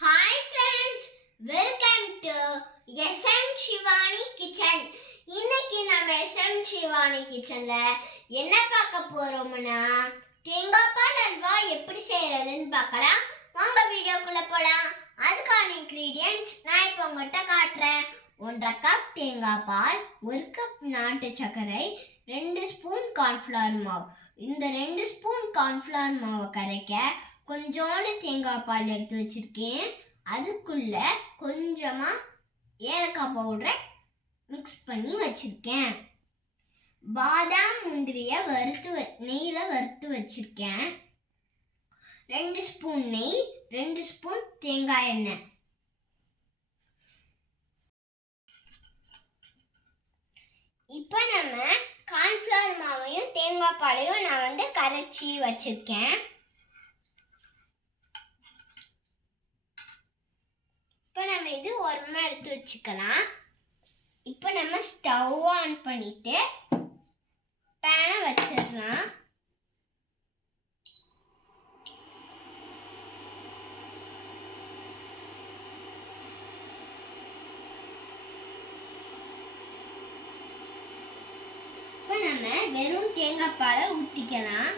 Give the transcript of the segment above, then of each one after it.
Hi friends welcome to SM Shivani kitchen இன்னைக்கு நம்ம SM Shivani கிச்சன்ல என்ன பார்க்க போறோம்னா தேங்காய் பால் அல்வா எப்படி செய்யறதுன்னு பார்க்கலாம். வாங்க வீடியோக்குள்ள போலாம். அதுக்கான இன்கிரீடியன்ட்ஸ் நான் இப்போ உங்கள்கிட்ட காட்டுறேன். ஒன்றரை கப் தேங்காய் பால் ஒரு கப் நாட்டு சர்க்கரை ரெண்டு ஸ்பூன் கார்ன்ஃப்ளவர் மாவு. இந்த ரெண்டு ஸ்பூன் கார்ன்ஃப்ளவர் மாவை கரைக்க கொஞ்சோண்டு தேங்காய் பால் எடுத்து வச்சுருக்கேன். அதுக்குள்ள கொஞ்சமாக ஏலக்காய் பவுடரை மிக்ஸ் பண்ணி வச்சுருக்கேன். பாதாம் முந்திரியை வறுத்து வ- நெய்யில் வறுத்து வச்சுருக்கேன். ரெண்டு ஸ்பூன் நெய் ரெண்டு ஸ்பூன் தேங்காய் எண்ணெய். இப்போ நம்ம கார்ன்ஃப்ளவர் மாவையும் தேங்காய் பாலையும் நான் வந்து கரைச்சி வச்சுருக்கேன் இப்போ நம்ம இது ஓரமாக எடுத்து வச்சுக்கலாம். இப்போ நம்ம ஸ்டவ் ஆன் பண்ணிட்டு பேனை வச்சிடலாம். இப்போ நம்ம வெறும் தேங்காய் பாலை ஊற்றிக்கலாம்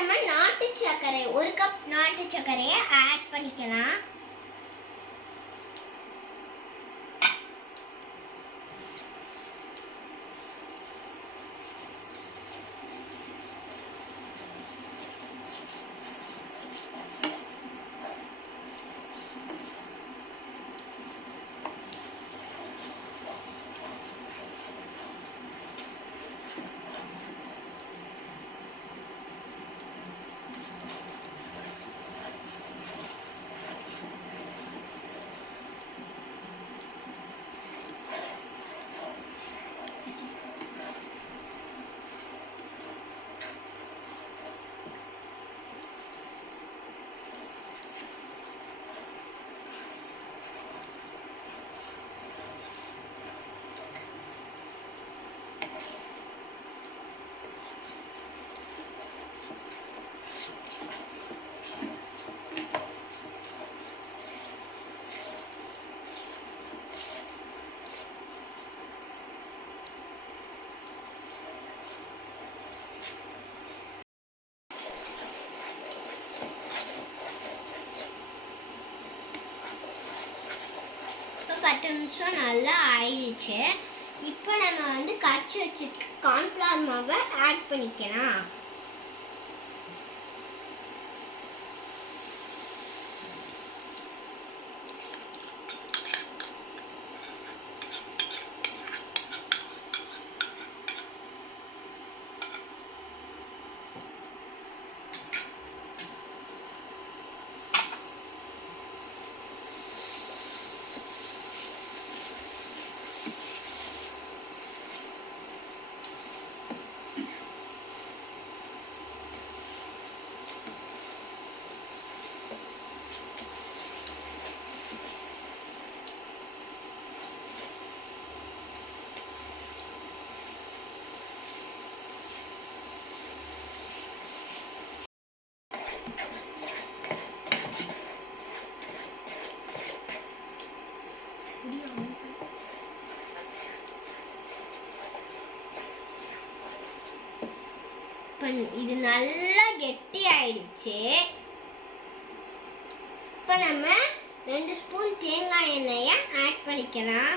நம்ம நாட்டு சர்க்கரை ஒரு கப் நாட்டு சர்க்கரையை ஆட் பண்ணிக்கலாம் இப்போ பத்து நிமிஷம் நல்லா ஆயிடுச்சு. இப்போ நம்ம வந்து கரைச்சி வச்சுருக்க கார்ன்ஃப்ளவர் மாவை ஆட் பண்ணிக்கலாம். இது நல்லா கெட்டி ஆயிடுச்சு இப்போ நம்ம ரெண்டு ஸ்பூன் தேங்காய் எண்ணெயை ஆட் பண்ணிக்கலாம்.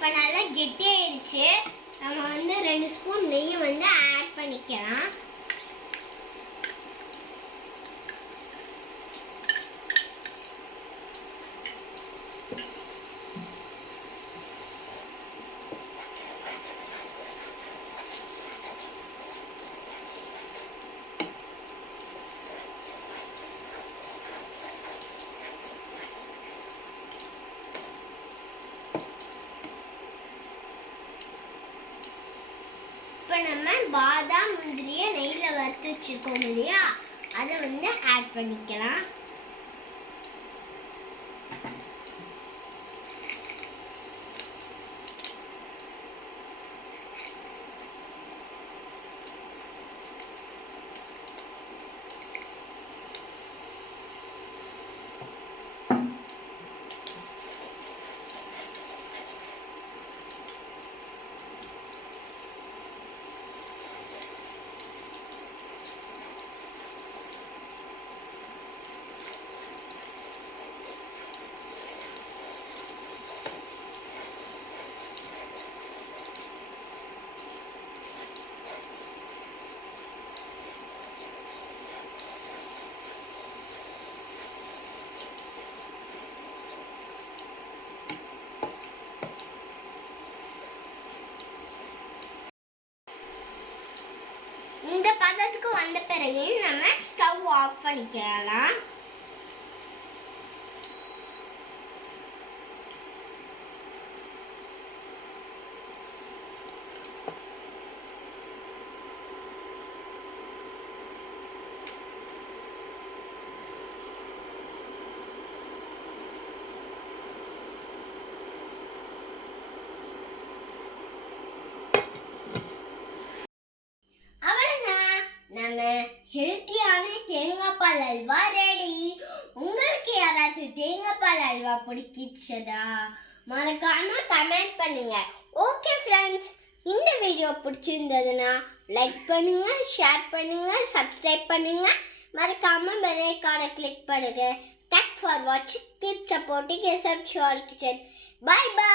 இப்போ நல்லா கெட்டியாயிடுச்சு. நம்ம வந்து ரெண்டு ஸ்பூன் நெய் வந்து ஆட் பண்ணிக்கலாம். நம்ம பாதாம் முந்திரியை நெய்யில் வறுத்து வச்சுருக்கோம் இல்லையா? அதை வந்து ஆட் பண்ணிக்கலாம். இந்த பதத்துக்கு வந்த பிறகு நம்ம ஸ்டவ் ஆஃப் பண்ணிக்கலாம் அவ்வளவுதான் நம்ம ஹெல்த்தியான தேங்காய் பால் அல்வா ரெடி உங்களுக்கு யாராச்சும் தேங்காய் பால் அல்வா பிடிக்கிச்சதா மறக்காம கமெண்ட் பண்ணுங்க. ஓகே ஃப்ரெண்ட்ஸ் இந்த வீடியோ பிடிச்சிருந்ததுன்னா லைக் பண்ணுங்க ஷேர் பண்ணுங்க சப்ஸ்கிரைப் பண்ணுங்க. மறக்காம பெல் ஐக்கானை கிளிக் பண்ணுங்க. தேங்க்ஸ் ஃபார் வாட்சிங் keep supporting SM shore kitchen bye bye